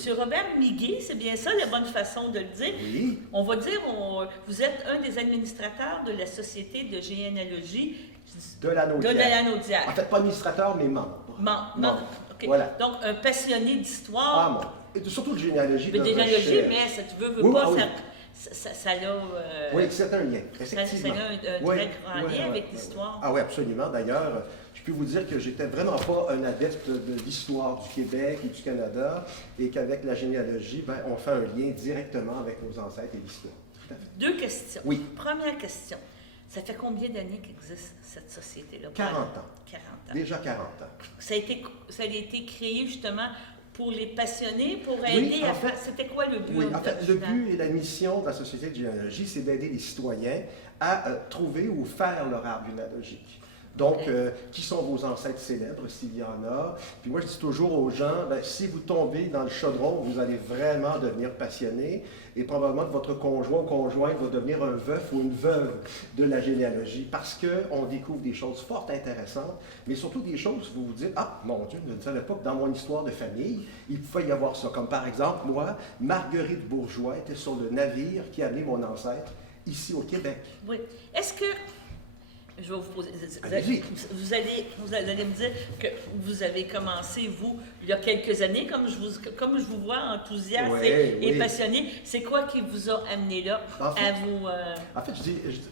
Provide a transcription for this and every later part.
Monsieur Robert Miguet, c'est bien ça la bonne façon de le dire. Oui. On va dire, vous êtes un des administrateurs de la Société de généalogie De la de Naudière. la Naudière. En fait, pas administrateur, mais membre. Membre. OK. Voilà. Donc, un passionné Ah, d'histoire, bon. Et surtout de généalogie. de de généalogie, recherche. mais ça, tu veux Oui, pas, ah oui. ça a Oui, c'est un lien, ça effectivement. a un Oui, très grand oui, lien oui, avec oui. l'histoire. Ah oui, absolument. D'ailleurs, je peux vous dire que j'étais vraiment pas un adepte de l'histoire du Québec et du Canada, et qu'avec la généalogie, ben, on fait un lien directement avec nos ancêtres et l'histoire. Tout à fait. Deux questions. Oui. Première question. Ça fait combien d'années qu'existe cette société-là? 40 ans. 40 ans. Déjà 40 ans. Ça a été créé justement pour les passionnés, pour Oui, aider en à faire. fait- C'était quoi le but? Oui, en fait, le original? but et la mission de la Société de généalogie, c'est d'aider les citoyens à trouver ou faire leur arbre généalogique. Donc, Ok. qui sont vos ancêtres célèbres, s'il y en a? Puis moi, je dis toujours aux gens, ben, si vous tombez dans le chaudron, vous allez vraiment devenir passionné, et probablement que votre conjoint ou conjointe va devenir un veuf ou une veuve de la généalogie, parce qu'on découvre des choses fort intéressantes, mais surtout des choses où vous vous dites, ah, mon Dieu, je ne savais pas que dans mon histoire de famille, il pouvait y avoir ça. Comme par exemple, moi, Marguerite Bourgeois était sur le navire qui a amené mon ancêtre ici au Québec. Oui. Est-ce que. Je vais vous poser. Allez-y. Vous allez me dire que vous avez commencé, vous, il y a quelques années, comme je vous vois enthousiaste Oui, et oui. passionné. C'est quoi qui vous a amené là En fait- à vous. En fait,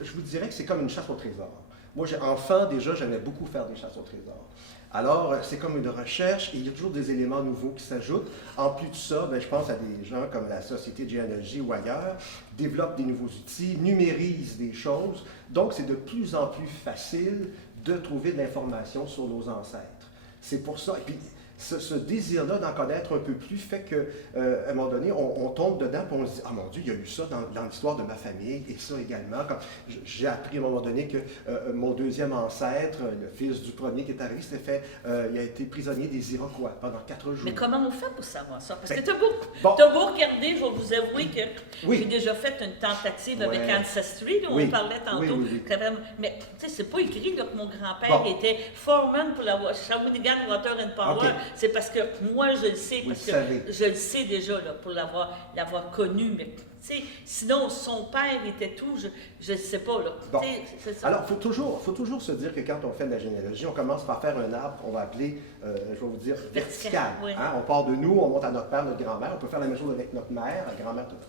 je vous dirais que c'est comme une chasse au trésor. Moi, enfant, déjà, j'aimais beaucoup faire des chasses au trésor. Alors, c'est comme une recherche et il y a toujours des éléments nouveaux qui s'ajoutent. En plus de ça, ben, je pense à des gens comme la Société de généalogie ou ailleurs, développent des nouveaux outils, numérisent des choses. Donc, c'est de plus en plus facile de trouver de l'information sur nos ancêtres. C'est pour ça. Et puis, ce désir-là d'en connaître un peu plus fait qu'à un moment donné, on tombe dedans et on se dit « Ah mon Dieu, il y a eu ça dans l'histoire de ma famille et ça également. » J'ai appris à un moment donné que mon deuxième ancêtre, le fils du premier qui est arrivé, il a été prisonnier des Iroquois pendant 4 jours. Mais comment on fait pour savoir ça? Parce Ben, que t'as bon. beau regarder, je vais vous avouer que Oui. j'ai déjà fait une tentative avec Ouais. Ancestry, dont Oui. on parlait tantôt. Oui, oui, oui. Quand même. Mais tu sais, c'est pas écrit là, que mon grand-père Bon. était foreman pour la Shawinigan Water and Power. Ok. C'est parce que moi, je le sais, Vous parce le que savez. je le sais déjà là, pour l'avoir connu. Mais tu sais, sinon, son père était tout, je ne sais pas. Là. Bon. Tu sais, c'est ça. Alors, faut toujours se dire que quand on fait de la généalogie, on commence par faire un arbre qu'on va appeler, je vais vous dire, vertical. oui. Hein? On part de nous, on monte à notre père, notre grand-mère. On peut faire la même chose avec notre mère, la grand-mère, tout ça.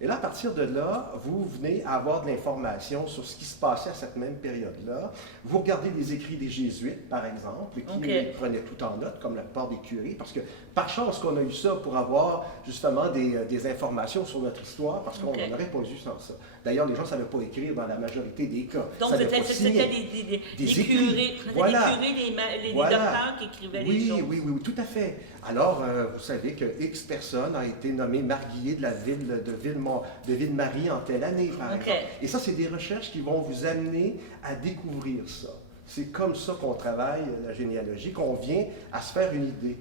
Et là, à partir de là, vous venez avoir de l'information sur ce qui se passait à cette même période-là. Vous regardez les écrits des Jésuites, par exemple, qui Ok. prenaient tout en note, comme la plupart des curés, parce que par chance qu'on a eu ça pour avoir justement des informations sur notre histoire, parce qu'on Ok. n'en aurait pas eu sans ça. D'ailleurs, les gens ne savaient pas écrire dans la majorité des cas. Donc, Savaient c'était pas c'était signer. des Des écrits. curés, Voilà. les Voilà. docteurs qui écrivaient les choses. Oui, tout à fait. Alors, vous savez que X personne a été nommé marguillier de la ville de Ville-Marie en telle année, par Ok. exemple. Et ça, c'est des recherches qui vont vous amener à découvrir ça. C'est comme ça qu'on travaille la généalogie, qu'on vient à se faire une idée.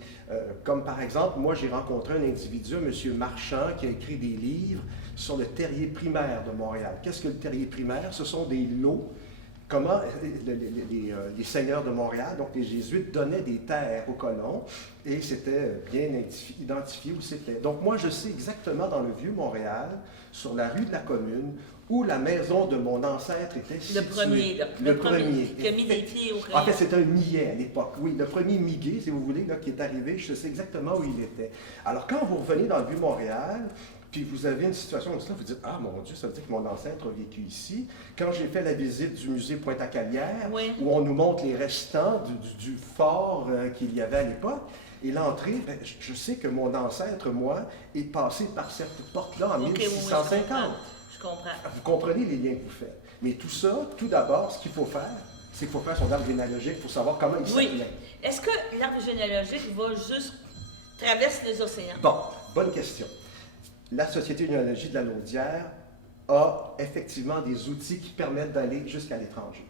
Comme par exemple, moi, j'ai rencontré un individu, M. Marchand, qui a écrit des livres sur le terrier primaire de Montréal. Qu'est-ce que le terrier primaire? Ce sont des lots. Comment les seigneurs de Montréal, donc les Jésuites, donnaient des terres aux colons et c'était bien identifié où c'était. Donc moi, je sais exactement dans le Vieux-Montréal, sur la rue de la Commune, où la maison de mon ancêtre était située. Le premier, là. Le premier. Qui a mis des pieds au En crayon. fait, c'était un millet à l'époque, oui. Le premier miguet, si vous voulez, là, qui est arrivé, je sais exactement où il était. Alors, quand vous revenez dans le Vieux-Montréal, puis vous avez une situation comme ça, vous dites « Ah, mon Dieu, ça veut dire que mon ancêtre a vécu ici. » Quand j'ai fait la visite du musée Pointe-à-Calière, Oui. où on nous montre les restants du fort qu'il y avait à l'époque, et l'entrée, ben, je sais que mon ancêtre, moi, est passé par cette porte-là en Ok, oui, oui, 1650. je comprends. Vous comprenez les liens que vous faites. Mais tout ça, tout d'abord, ce qu'il faut faire, c'est qu'il faut faire son arbre généalogique pour savoir comment il Oui. s'appelait. Est-ce que l'arbre généalogique va juste traverser les océans? Bon, bonne question. La Société de généalogie de la Naudière a effectivement des outils qui permettent d'aller jusqu'à l'étranger.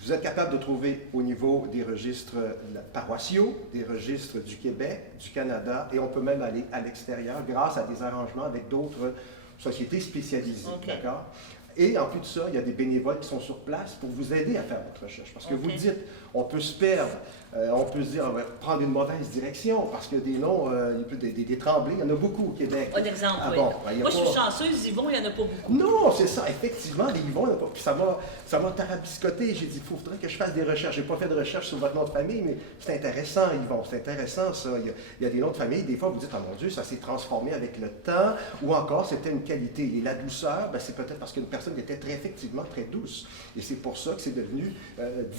Vous êtes capable de trouver au niveau des registres paroissiaux, des registres du Québec, du Canada, et on peut même aller à l'extérieur grâce à des arrangements avec d'autres sociétés spécialisées. Ok. D'accord? Et en plus de ça, il y a des bénévoles qui sont sur place pour vous aider à faire votre recherche. Parce que OK. vous dites, on peut se perdre, on peut se dire, on va prendre une mauvaise direction, parce que des noms, il peut des Tremblay, il y en a beaucoup au Québec. Un exemple, Ah oui. bon, ben, il y a Moi, je suis pas- chanceuse, Yvon, il n'y en a pas beaucoup. Non, c'est ça, effectivement, les Yvon, il y en a pas. Puis ça m'a tarabiscoté. J'ai dit, il faudrait que je fasse des recherches. Je n'ai pas fait de recherche sur votre nom de famille, mais c'est intéressant, Yvon, c'est intéressant, ça. Il y a des noms de famille, des fois, vous dites, ah mon Dieu, ça s'est transformé avec le temps, ou encore, c'était une qualité. Et la douceur, ben, c'est peut-être parce qu'une personne était effectivement très douce. Et c'est pour ça que c'est devenu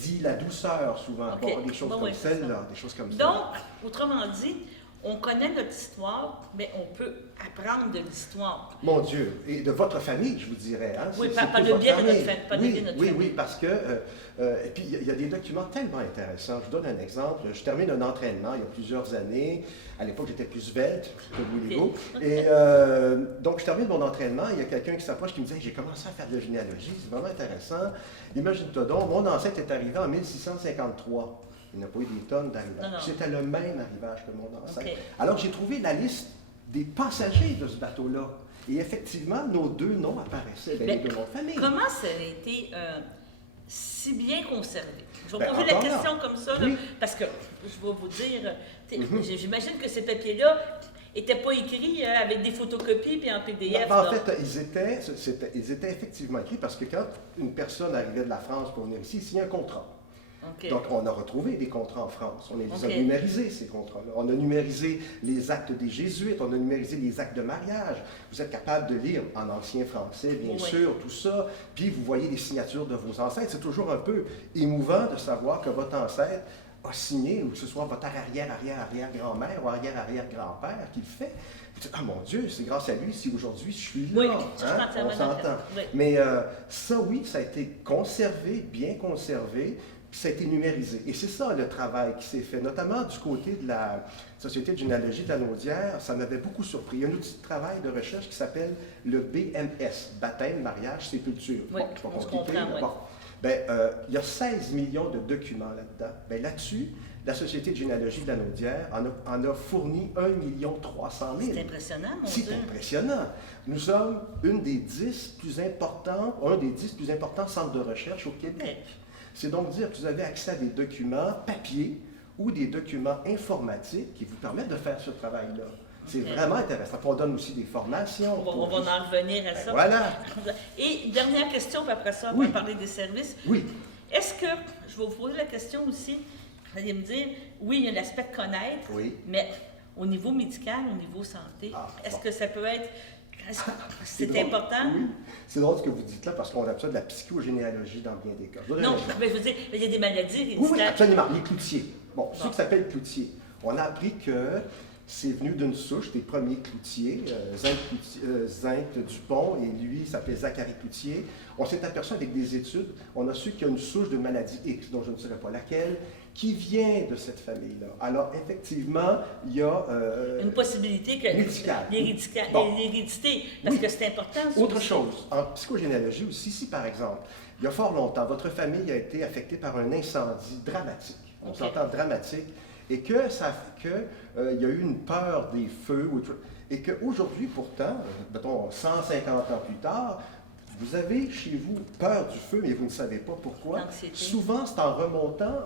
dit la douceur, souvent. OK. Bon, des choses Bon, comme oui, c'est celle-là, des choses comme ça. Donc, autrement dit, on connaît notre histoire, mais on peut apprendre de l'histoire. Mon Dieu, et de votre famille, je vous dirais. Hein? Oui, C'est par toute le votre biais de notre famille. famille, par le Oui, biais de notre oui, famille. oui, parce que, et puis il y a des documents tellement intéressants. Je vous donne un exemple. Je termine un entraînement il y a plusieurs années. À l'époque, j'étais plus svelte que vous, Lego. Ok. Et donc, je termine mon entraînement. Il y a quelqu'un qui s'approche qui me dit, hey, j'ai commencé à faire de la généalogie. C'est vraiment intéressant. Imagine-toi donc, mon ancêtre est arrivé en 1653. Il n'a pas eu des tonnes Non, d'arrivages. non. C'était le même arrivage que mon ancêtre. OK. Alors, j'ai trouvé la liste des passagers de ce bateau-là. Et effectivement, nos deux noms apparaissaient, Mais les deux noms de famille. Comment ça a été si bien conservé? Je vais Ben, poser la encore là. question comme ça, là, Oui. parce que je vais vous dire, Mhm. j'imagine que ces papiers-là n'étaient pas écrits avec des photocopies puis en PDF. Ben, en là. fait, ils étaient effectivement écrits parce que quand une personne arrivait de la France pour venir ici, il signait un contrat. OK. Donc, on a retrouvé des contrats en France. On les a OK. numérisés, ces contrats-là. On a numérisé les actes des Jésuites, on a numérisé les actes de mariage. Vous êtes capable de lire en ancien français, bien Oui. sûr, tout ça. Puis, vous voyez les signatures de vos ancêtres. C'est toujours un peu émouvant de savoir que votre ancêtre a signé, ou que ce soit votre arrière-arrière-arrière-grand-mère ou arrière-arrière-grand-père qui le fait. Vous dites, ah mon Dieu, c'est grâce à lui si aujourd'hui je suis là. Oui, Hein? je suis entièrement On s'entend. d'accord. Oui. Mais ça, oui, ça a été conservé, bien conservé, puis ça a été numérisé. Et c'est ça le travail qui s'est fait, notamment du côté de la Société de généalogie de la Naudière. Ça m'avait beaucoup surpris. Il y a un outil de travail de recherche qui s'appelle le BMS, baptême, mariage, sépulture. Oui, c'est pas on se compliqué, comprend, mais oui. bon. Ben, il y a 16 millions de documents là-dedans. Ben, là-dessus, la Société de généalogie de la Naudière en a fourni 1 300 000. C'est impressionnant, mon C'est Dieu. impressionnant. Nous sommes un des 10 plus importants centres de recherche au Québec. C'est donc dire que vous avez accès à des documents papier ou des documents informatiques qui vous permettent de faire ce travail-là. C'est Ok. vraiment intéressant. Puis on donne aussi des formations. On va en revenir à Ben ça. voilà. Et dernière question, puis après ça, on Oui. va parler des services. Oui. Est-ce que, je vais vous poser la question aussi, vous allez me dire, oui, il y a l'aspect de connaître, Oui. mais au niveau médical, au niveau santé, Ah, est-ce bon. que ça peut être, c'est drôle. important? Oui. C'est drôle ce que vous dites là parce qu'on appelle ça de la psychogénéalogie dans bien des cas. Je donne un Non, exemple. mais je veux dire, il y a des maladies Oui, oui, héréditaires. absolument. Les cloutiers. Bon, ceux qui s'appellent cloutiers. On a appris que c'est venu d'une souche des premiers cloutiers, Zinc Dupont, et lui, il s'appelait Zachary Cloutier. On s'est aperçu avec des études, on a su qu'il y a une souche de maladie X, dont je ne saurais pas laquelle, qui vient de cette famille-là. Alors, effectivement, il y a... Une possibilité que médicale. l'hérédité, parce Oui. que c'est important. ça Autre aussi. chose, en psychogénéalogie aussi, si par exemple, il y a fort longtemps, votre famille a été affectée par un incendie dramatique, on Ok. s'entend dramatique, et que ça fait que il y a eu une peur des feux, et qu'aujourd'hui pourtant, mettons 150 ans plus tard, vous avez chez vous peur du feu, mais vous ne savez pas pourquoi. L'anxiété. Souvent, c'est en remontant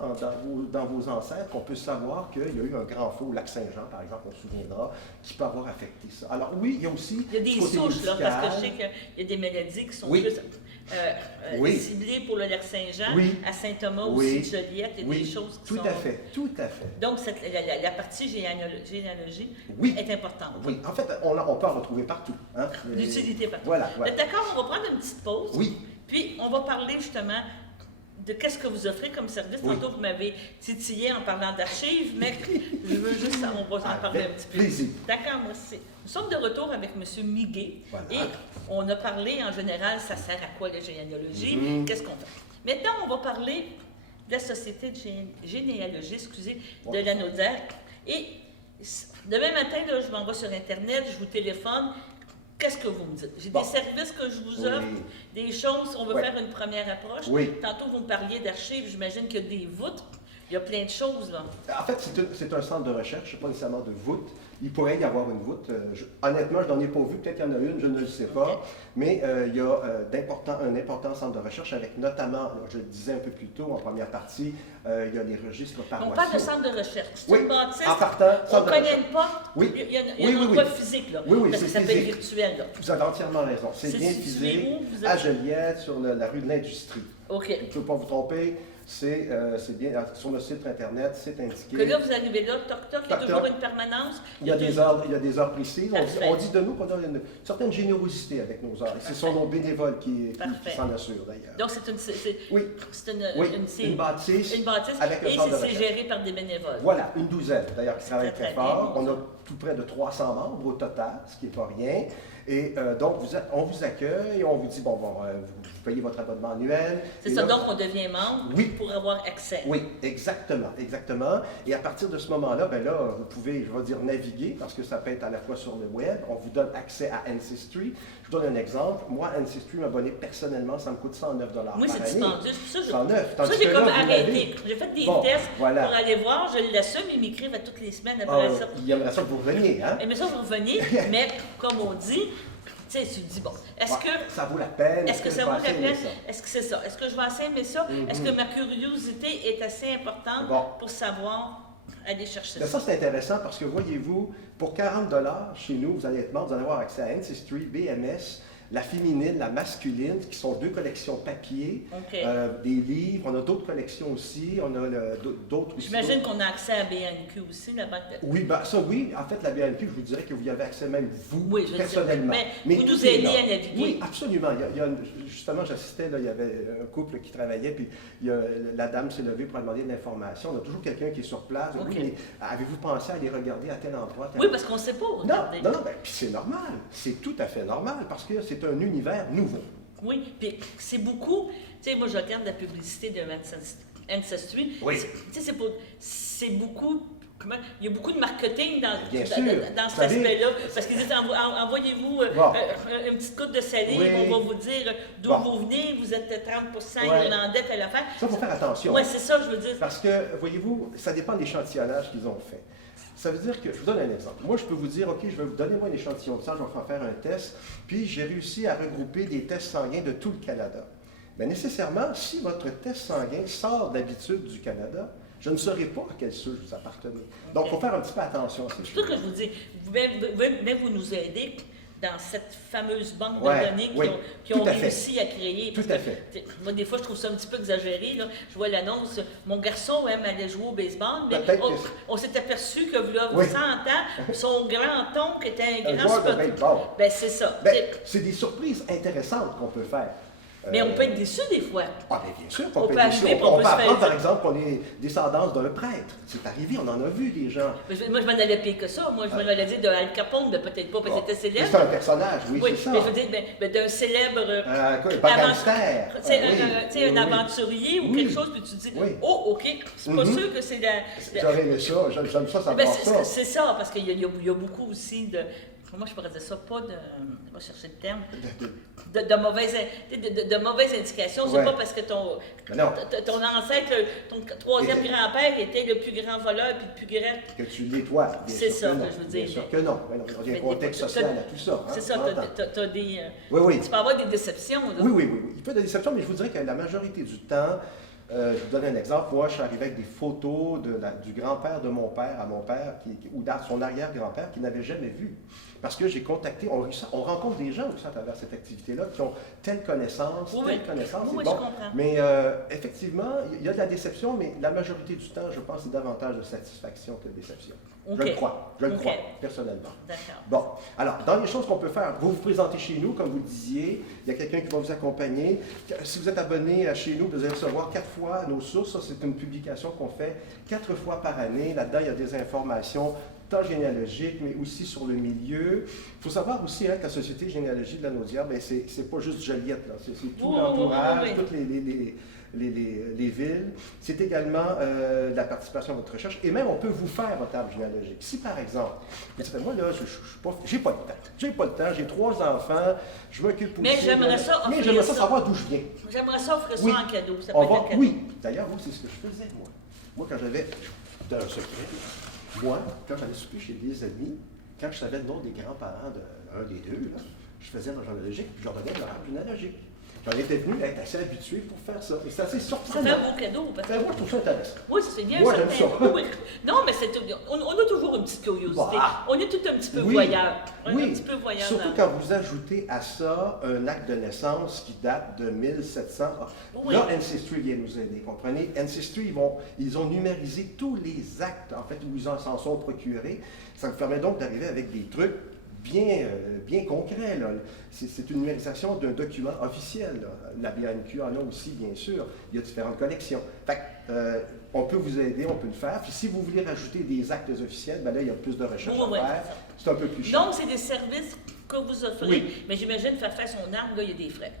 dans vos ancêtres qu'on peut savoir qu'il y a eu un grand feu au lac Saint-Jean, par exemple, on se souviendra, qui peut avoir affecté ça. Alors oui, il y a aussi... Il y a des du côté souches, là, parce que je sais médical. qu'il y a des maladies qui sont Oui. plus Oui. ciblées pour le lac Saint-Jean, Oui. à Saint-Thomas Oui. aussi, Joliette, il y a Oui, des choses qui tout sont... à fait, tout à fait. Donc, la partie généalogie Oui. est importante. Oui, en fait, on peut en retrouver partout. Hein? L'utilité partout. Voilà, voilà. D'accord, on va prendre une petite pause. Oui, Puis, on va parler justement de qu'est-ce que vous offrez comme service. Oui. Tantôt, vous m'avez titillé en parlant d'archives, mais je veux juste, on va en parler un avec petit peu. plaisir. D'accord, merci. Nous sommes de retour avec M. Miguet. Voilà. Et on a parlé, en général, ça sert à quoi la généalogie? Mhm. Qu'est-ce qu'on fait? Maintenant, on va parler de la Société de généalogie, de Ouais. la Naudière. Et demain matin, là, je m'en vais sur Internet, je vous téléphone. Qu'est-ce que vous me dites? J'ai Bon. des services que je vous Oui. offre, des choses, on veut Ouais. faire une première approche. Oui. Tantôt, vous me parliez d'archives, j'imagine qu'il y a des voûtes. Il y a plein de choses, là. En fait, c'est un centre de recherche, pas nécessairement de voûte. Il pourrait y avoir une voûte. Honnêtement, je n'en ai pas vu. Peut-être qu'il y en a une, je ne le sais pas. Mais il y a un important centre de recherche avec notamment, je le disais un peu plus tôt en première partie, il y a les registres paroissiaux. On parle de centre de recherche. C'est Oui, une bâtisse. en partant, On ne connaît pas. Oui. Il y a un endroit physique, là. Oui, parce que ça peut être virtuel, là. Vous avez entièrement raison. C'est bien physique. À Joliette, sur la rue de l'Industrie. OK. Je ne peux pas vous tromper. C'est bien, sur le site Internet, c'est indiqué. Que là, vous arrivez là, toc-toc, il y a toujours une permanence. Il y a des heures précises. On dit de nous qu'on a une certaine générosité avec nos heures. Et ce sont nos bénévoles qui s'en assurent, d'ailleurs. Donc, c'est une bâtisse avec un et centre de c'est recherche. géré par des bénévoles. Voilà, une douzaine, d'ailleurs, qui travaillent très fort. Bien. On a tout près de 300 membres au total, ce qui n'est pas rien. Et donc, on vous accueille et on vous dit, vous payez votre abonnement annuel. C'est ça, donc on devient membre pour avoir accès. Oui, exactement. Et à partir de ce moment-là, vous pouvez, je vais dire, naviguer, parce que ça peut être à la fois sur le web. On vous donne accès à Ancestry. Je vous donne un exemple. Moi, Ancestry m'abonner personnellement, ça me coûte 109 $. Oui, c'est dispendieux. C'est pour ça que j'ai comme arrêté. J'ai fait des tests pour voilà. aller voir. Je l'assume, ils m'écrivent à toutes les semaines après ça. Il aimerait ça que vous reveniez, hein? Mais ça, vous revenez, mais comme on dit, tu sais, tu te dis, est-ce que ça vaut la peine? Est-ce que ça vaut la peine? Est-ce que c'est ça? Est-ce que je vais assez aimer ça? Est-ce que ma curiosité est assez importante pour savoir aller chercher ça? Ça, c'est intéressant parce que, voyez-vous, pour 40 $ chez nous, vous allez être membre, vous allez avoir accès à Ancestry, BMS, la féminine, la masculine, qui sont 2 collections papier, des livres. On a d'autres collections aussi. On a d'autres aussi. J'imagine qu'on a accès à BNQ aussi, la banque de... Oui, ça oui. En fait, la BNQ, je vous dirais que vous y avez accès même vous, personnellement. Mais vous nous aidez à naviguer. Oui, absolument. Justement, j'assistais, il y avait un couple qui travaillait, puis la dame s'est levée pour demander de l'information. On a toujours quelqu'un qui est sur place. Oui, mais avez-vous pensé à aller regarder à tel endroit? Oui, parce qu'on ne sait pas. Non, puis c'est normal. C'est tout à fait normal, parce que c'est un univers nouveau. Oui, puis c'est beaucoup, tu sais, moi je regarde la publicité de Ancestry. Oui. Tu sais, c'est beaucoup, il y a beaucoup de marketing dans cet savez, aspect-là. Parce qu'ils disent, envoyez-vous une petite goutte de salive, on va vous dire d'où vous venez, vous êtes 30% irlandais, telle affaire. Ça, il faut faire attention. Oui, c'est ça, je veux dire. Parce que, voyez-vous, ça dépend de l'échantillonnage qu'ils ont fait. Ça veut dire que, je vous donne un exemple. Moi, je peux vous dire, OK, je vais vous donner un échantillon de sang, je vais en faire un test, puis j'ai réussi à regrouper des tests sanguins de tout le Canada. Bien, nécessairement, si votre test sanguin sort d'habitude du Canada, je ne saurais pas à quelle souche vous appartenez. Donc, il faut faire un petit peu attention à ces choses. C'est ça que je vous dis. Vous nous aider dans cette fameuse banque de données qui ont réussi à créer. Tout à fait. Moi, des fois, je trouve ça un petit peu exagéré. Là. Je vois l'annonce, mon garçon aime aller jouer au baseball, mais on s'est aperçu que, là, 100 ans, son grand-oncle était un grand baseball. Ben, c'est ça. C'est des surprises intéressantes qu'on peut faire. Mais on peut être déçu des fois. Ah, bien sûr qu'on peut être déçu. On peut apprendre, par exemple, qu'on est descendance d'un prêtre. C'est arrivé, on en a vu des gens. Moi, je m'en allais pire que ça. Moi, je m'en allais dire de Al Capone, mais peut-être pas, parce que c'était célèbre. C'est un personnage, oui, c'est ça. Mais je veux dire, d'un célèbre un aventurier ou quelque chose, puis tu te dis, OK, c'est pas sûr que c'est J'aurais aimé ça, j'aime ça savoir ça. C'est ça, parce qu'il y a beaucoup aussi de... Comment je pourrais dire ça? Pas de... Je vais chercher le terme. De mauvaises indications. C'est pas parce que ton ancêtre, ton troisième grand-père était le plus grand voleur puis le plus grand... Que tu l'es toi. C'est ça que je veux dire. Bien sûr que non. Il y a un contexte social à tout ça. C'est ça, tu as des... Tu peux avoir des déceptions. Oui. Il peut y avoir des déceptions, mais je vous dirais que la majorité du temps, je vous donne un exemple. Moi, je suis arrivé avec des photos du grand-père de mon père à mon père, ou de son arrière-grand-père, qu'il n'avait jamais vu. Parce que j'ai contacté, on rencontre des gens aussi à travers cette activité-là qui ont telle connaissance. Oui, je comprends. Mais effectivement, il y a de la déception, mais la majorité du temps, je pense, c'est davantage de satisfaction que de déception. Je le crois, personnellement. D'accord. Bon, alors, dans les choses qu'on peut faire, vous vous présentez chez nous, comme vous le disiez, il y a quelqu'un qui va vous accompagner. Si vous êtes abonné à chez nous, vous allez recevoir 4 fois nos sources. Ça, c'est une publication qu'on fait 4 fois par année. Là-dedans, il y a des informations tant généalogiques, mais aussi sur le milieu. Il faut savoir aussi que la Société généalogie de la Naudière, c'est pas juste Joliette, c'est tout l'entourage, toutes les villes. C'est également la participation à votre recherche. Et même, on peut vous faire votre arbre généalogique. Si, par exemple, moi, là, j'ai pas le temps. J'ai 3 enfants, je m'occupe aussi. Mais j'aimerais ça savoir d'où je viens. J'aimerais ça offrir ça en cadeau. Ça Oui, d'ailleurs, c'est ce que je faisais, moi. Moi, quand j'avais, dans un secret, moi, quand j'allais souper chez des amis, quand je savais le nom des grands-parents d'un des deux, là, je faisais un généalogique, puis je leur donnais leur arbre généalogique. J'en étais venu à être assez habitué pour faire ça. Et c'est assez surprenant. Ça fait un beau cadeau. Parce que... moi, je trouve ça intéressant. Oui, c'est bien. Moi, j'aime ça. Oui. Non, mais on a toujours une petite curiosité. Bah. On est tout un petit peu Oui. voyeur. On Oui. est un petit peu voyeur. Surtout quand vous ajoutez à ça un acte de naissance qui date de 1700. Oui. Là, Ancestry vient nous aider, comprenez? Ancestry, ils ont numérisé tous les actes, en fait, où ils s'en sont procurés. Ça vous permet donc d'arriver avec des trucs bien concret. C'est une numérisation d'un document officiel. Là. La BANQ en a aussi, bien sûr. Il y a différentes collections. Fait on peut vous aider, on peut le faire. Puis si vous voulez rajouter des actes officiels, ben là, il y a plus de recherche à faire. C'est un peu plus cher. Donc, c'est des services que vous offrez. Oui. Mais j'imagine faire faire son arbre, là, il y a des frais.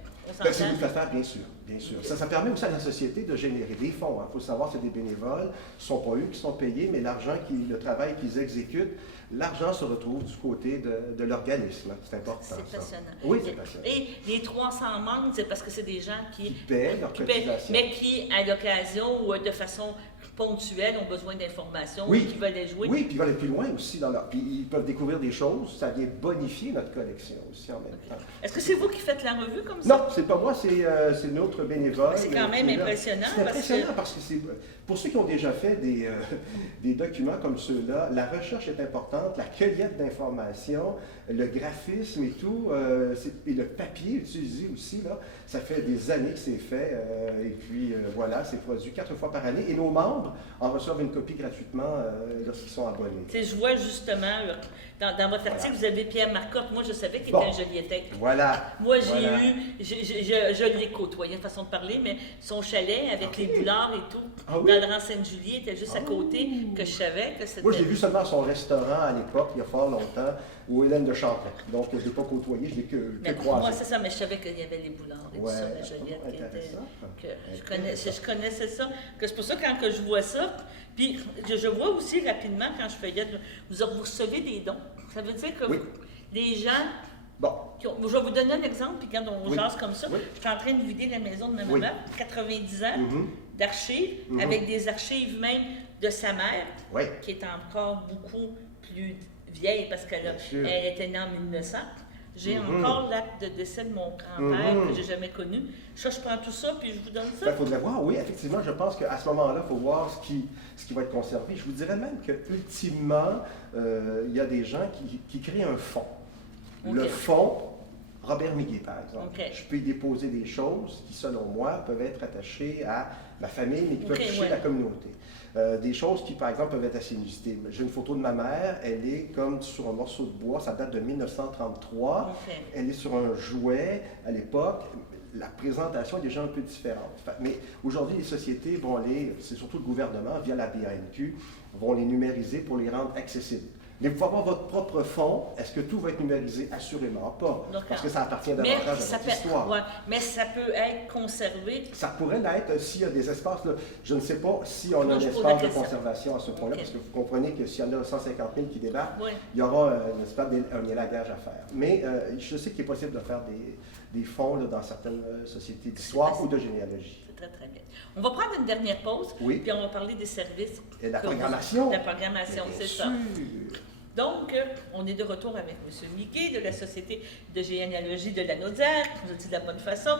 Si vous le faites faire, bien sûr. Bien sûr. Ça permet aussi à la société de générer des fonds. Il faut savoir, c'est des bénévoles. Ce ne sont pas eux qui sont payés, mais le travail qu'ils exécutent, l'argent se retrouve du côté de l'organisme. C'est important. C'est passionnant. Oui, c'est passionnant. Et les 300 membres, c'est parce que c'est des gens qui paient leur cotisation. Mais qui, à l'occasion ou de façon ponctuelle, ont besoin d'informations, oui. qui veulent les jouer. Oui, puis ils veulent aller plus loin aussi. Puis ils peuvent découvrir des choses. Ça vient bonifier notre collection aussi en même temps. Est-ce que c'est vous qui faites la revue comme ça? Non, c'est pas moi, c'est notre bénévole. C'est quand même impressionnant. C'est impressionnant parce que c'est... Pour ceux qui ont déjà fait des documents comme ceux-là, la recherche est importante, la cueillette d'informations, le graphisme et tout, et le papier utilisé aussi, là, ça fait des années que c'est fait. Et puis voilà, c'est produit 4 fois par année. Et nos membres en reçoivent une copie gratuitement lorsqu'ils sont abonnés. Je vois justement, dans votre article, vous avez Pierre Marcotte. Moi, je savais qu'il était un Jolietec. Voilà. Moi, je l'ai côtoyé, une façon de parler, mais son chalet avec les boulards et tout, dans le rang Sainte-Julie, était juste à côté, que je savais que c'était... Moi, j'ai vu seulement son restaurant à l'époque, il y a fort longtemps, où Hélène de Champlain. Donc, je ne l'ai pas côtoyé, je l'ai que croisé. Moi, c'est ça, mais je savais qu'il y avait les boulards et tout ça, la Joliette qui était... Je connaissais ça. C'est pour ça, quand que je vois ça, puis je vois aussi rapidement, quand je feuillette, vous recevez des dons. Ça veut dire que les gens... Bon. Je vais vous donner un exemple, puis quand on jase comme ça, oui. je suis en train de vider la maison de ma maman, 90 ans, d'archives, avec des archives même de sa mère, qui est encore beaucoup plus vieille parce qu'elle était née en 1900. J'ai encore l'acte de décès de mon grand-père que je n'ai jamais connu. Ça, je prends tout ça, puis je vous donne ça. Il faudrait voir, oui, effectivement, je pense qu'à ce moment-là, il faut voir ce qui va être conservé. Je vous dirais même qu'ultimement, il y a des gens qui créent un fonds. Le fonds, Robert Miguet, par exemple. Je peux y déposer des choses qui, selon moi, peuvent être attachées à ma famille, mais qui peuvent toucher la communauté. Des choses qui, par exemple, peuvent être assez inusitées. J'ai une photo de ma mère, elle est comme sur un morceau de bois, ça date de 1933. Elle est sur un jouet à l'époque. La présentation est déjà un peu différente. Mais aujourd'hui, les sociétés vont c'est surtout le gouvernement, via la BANQ, vont les numériser pour les rendre accessibles. Mais vous pouvez avoir votre propre fonds. Est-ce que tout va être numérisé? Assurément pas. Parce que ça appartient davantage à votre histoire. Mais ça peut être conservé. Ça pourrait l'être s'il y a des espaces. Là, je ne sais pas si on a un espace de conservation à ce point-là, parce que vous comprenez que s'il y en a 150 000 qui débarquent, il y aura un élagage à faire. Mais je sais qu'il est possible de faire des fonds dans certaines sociétés d'histoire ou de généalogie. C'est très, très bien. On va prendre une dernière pause, puis on va parler des services. Et de la programmation. La programmation, c'est ça. Donc, on est de retour avec M. Miguet de la Société de généalogie de la Naudière, je le dis de la bonne façon.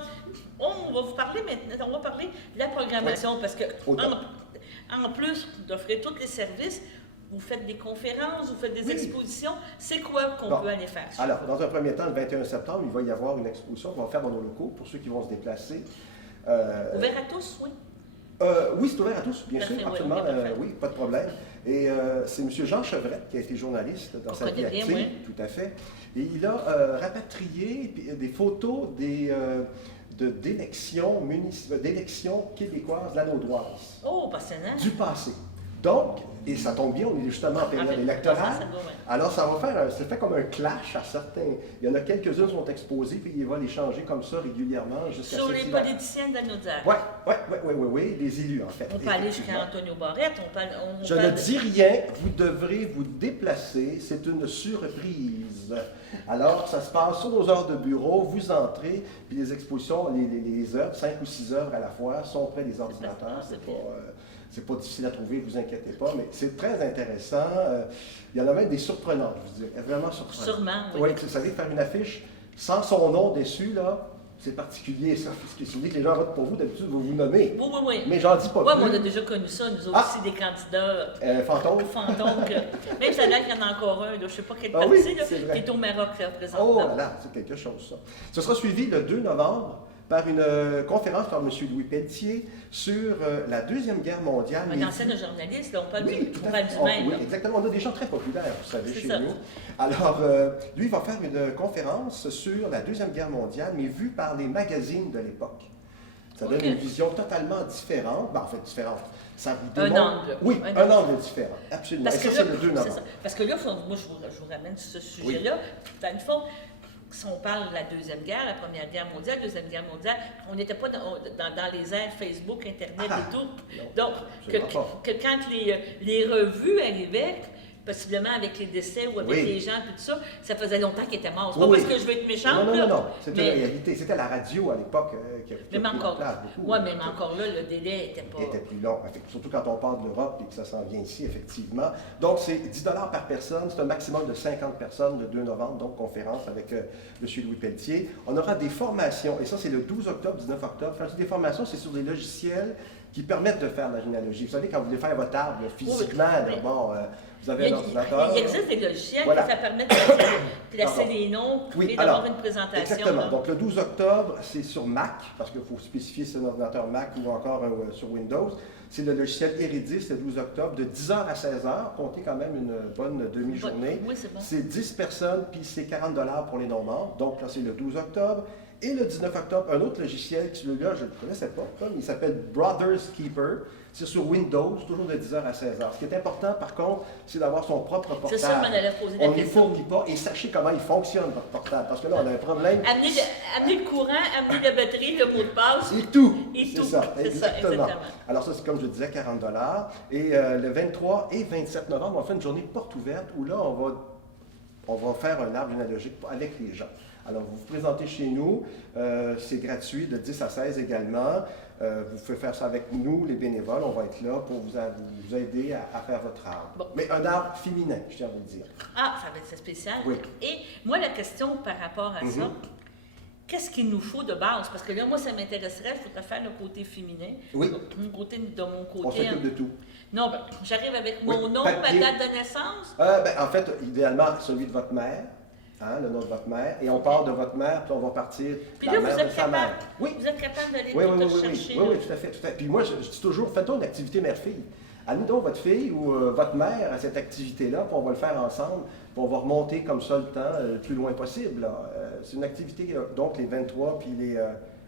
On va vous parler maintenant, on va parler de la programmation, parce que en plus d'offrir tous les services, vous faites des conférences, vous faites des expositions. C'est quoi qu'on peut aller faire? Alors, dans un premier temps, le 21 septembre, il va y avoir une exposition qu'on va faire dans nos locaux pour ceux qui vont se déplacer. Ouvert à tous, oui? Oui, c'est ouvert à tous, bien sûr, absolument. Oui, pas de problème. Et c'est M. Jean Chevrette, qui a été journaliste dans sa vie active, tout à fait. Et il a rapatrié des photos d'élections québécoises, lanaudoises. Oh, passionnant! Du passé. Donc, et ça tombe bien, on est justement en période électorale. Alors, ça fait comme un clash à certains. Il y en a quelques-uns qui sont exposés, puis il va les changer comme ça régulièrement jusqu'à sur les politiciens de la Naudière. Oui, les élus, en fait. On peut aller jusqu'à Antonio Barrette. Je ne dis rien, vous devrez vous déplacer, c'est une surprise. Alors, ça se passe sur nos heures de bureau, vous entrez, puis les expositions, les œuvres, 5 ou 6 œuvres à la fois, sont près des ordinateurs. C'est pas difficile à trouver, vous inquiétez pas, mais c'est très intéressant. Il y en a même des surprenants, je vous dirais, vraiment surprenants. Sûrement, oui. Oui, vous savez, faire une affiche sans son nom dessus, là, c'est particulier, ça. Parce que si vous dites que les gens votent pour vous, d'habitude, vous vous nommez. Oui, oui, oui. Mais j'en dis pas Oui, plus. mais on a déjà connu ça, nous autres aussi, des candidats Fantômes. fantômes. Même ça a l'air qu'il y en a encore un, là, je ne sais pas quelle Ah partie, oui, là, c'est vrai. qui est au Maroc, là, présentement. Oh là là, c'est quelque chose, ça. Ce sera suivi le 2 novembre par une conférence par M. Louis Pelletier sur la Deuxième Guerre mondiale. Un ancien journaliste, là, on parle Oui, tout on à parle fait. du même. Oui, là. exactement. On a des gens très populaires, vous savez, C'est chez ça. nous. Alors, lui, il va faire une conférence sur la Deuxième Guerre mondiale, mais vue par les magazines de l'époque. Ça donne Ok. une vision totalement différente. Ben, en fait, différente. Ça vous Un démontre... angle. Oui, un angle différent. Absolument. Parce Et que ça, là, c'est le 2 c'est novembre. ça. Parce que là, moi, je vous ramène sur ce sujet-là. Dans le fond, si on parle de la Deuxième Guerre, la Première Guerre mondiale, Deuxième Guerre mondiale, on n'était pas dans les airs Facebook, Internet et tout. non, Donc, absolument pas. que quand les revues arrivaient, possiblement avec les décès ou avec Oui. les gens, tout ça, ça faisait longtemps qu'ils étaient morts. C'est Oui, pas oui. parce que je veux être méchante, Non, non, là, non, non. C'était mais- la réalité. C'était la radio à l'époque qui a Même pris encore, place beaucoup. ouais, même encore là, le délai était pas... Était plus long, surtout quand on parle de l'Europe et que ça s'en vient ici, effectivement. Donc, c'est 10 par personne, c'est un maximum de 50 personnes le 2 novembre, donc conférence avec M. Louis Pelletier. On aura des formations, et ça, c'est le 12 octobre, 19 octobre. Quand je dis des formations, c'est sur des logiciels qui permettent de faire la généalogie. Vous savez, quand vous voulez faire votre arbre, là, physiquement, là, oui. bon, vous avez un Il ordinateur. il existe des logiciels Voilà. qui ça permet de placer Pardon. les noms Oui, et d'avoir alors, une présentation. Exactement. là. Donc, le 12 octobre, c'est sur Mac, parce qu'il faut spécifier si c'est un ordinateur Mac ou encore sur Windows. C'est le logiciel Eridis, le 12 octobre, de 10h à 16h. Comptez quand même une bonne demi-journée. Oui, c'est bon. C'est 10 personnes, puis c'est 40 pour les non-membres. Donc, là, c'est le 12 octobre. Et le 19 octobre, un autre logiciel, celui-là, je ne le connaissais pas, il s'appelle Brothers Keeper. C'est sur Windows, toujours de 10h à 16h. Ce qui est important, par contre, c'est d'avoir son propre portable. C'est ça, je m'en allais poser la On ne les question. fournit pas. Et sachez comment il fonctionne, votre portable. Parce que là, on a un problème. Amener le courant, amener la batterie, le mot de passe. Et tout. Et C'est tout. ça, C'est ça, exactement. exactement. Alors ça, c'est comme je disais, 40 $. Et le 23 et 27 novembre, on va faire une journée porte ouverte où là, on va faire un arbre généalogique avec les gens. Alors, vous vous présentez chez nous, c'est gratuit, de 10 à 16 également. Vous pouvez faire ça avec nous, les bénévoles, on va être là pour vous aider à faire votre arbre. Bon. Mais un arbre féminin, je tiens à vous le dire. Ah, ça va être spécial. Oui. Et moi, la question par rapport à ça, qu'est-ce qu'il nous faut de base? Parce que là, moi, ça m'intéresserait, je voudrais faire le côté féminin. Oui. Mon côté, de mon On côté. s'occupe de tout. Non, ben, j'arrive avec Oui, mon nom, papier. ma date de naissance. En fait, idéalement, celui de votre mère, le nom de votre mère, et on part de votre mère, puis on va partir Puis de là, la vous mère de êtes sa mère. capable, Oui, vous êtes capable d'aller oui, tout oui, oui, rechercher. oui, là. oui, tout à fait, tout à fait. Puis moi, je dis toujours, faites donc une activité mère-fille. Amenez donc votre fille ou votre mère à cette activité-là, puis on va le faire ensemble, puis on va remonter comme ça le temps le plus loin possible. Là. C'est une activité, donc les 23 puis les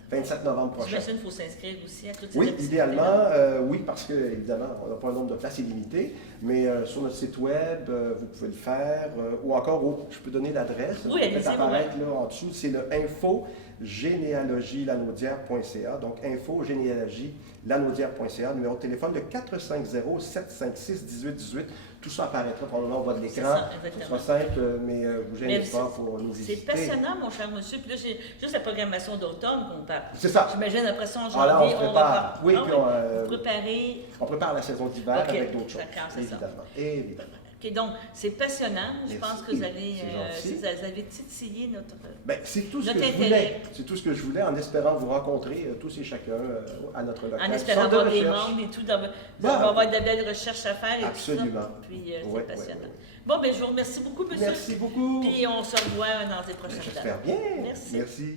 27 novembre prochains. J'imagine qu'il faut s'inscrire aussi à toutes ces Oui, activités-là. idéalement, oui, parce que, évidemment, on n'a pas un nombre de places illimité, mais sur notre site web, vous pouvez le faire, ou encore, je peux donner l'adresse, Oui, peut-être allez-y, apparaître là en dessous, c'est le info-généalogie-lanaudière.ca, donc info-généalogie-lanaudière.ca, numéro de téléphone de 450-756-1818. Tout ça apparaîtra probablement au bas de l'écran. C'est ça, Ce exactement. sera simple, mais vous Mais gênez pas pour nous c'est visiter. passionnant, mon cher monsieur. Puis là, j'ai juste la programmation d'automne qu'on parle. C'est ça. J'imagine après ça, en Ah, là, on janvier, se on prépare. repart. Oui, Ah puis vous préparez. on prépare la saison d'hiver Ok, avec d'autres choses, d'accord, c'est ça. évidemment. Évidemment. OK, donc, c'est passionnant. Je Merci. pense que vous allez, C'est gentil. vous avez titillé notre... Ben, c'est tout ce que Notre je voulais. intérêt. C'est tout ce que je voulais en espérant vous rencontrer tous et chacun à notre local. En espérant Centre de avoir des recherche. membres et tout. Vous Bah, allez avoir de belles recherches à faire et absolument. tout ça. Puis, Ouais, c'est ouais, passionnant. ouais. Bon, bien, je vous remercie beaucoup, monsieur. Merci beaucoup. Puis, on se revoit dans les prochaines dates. J'espère bien. Merci. Merci.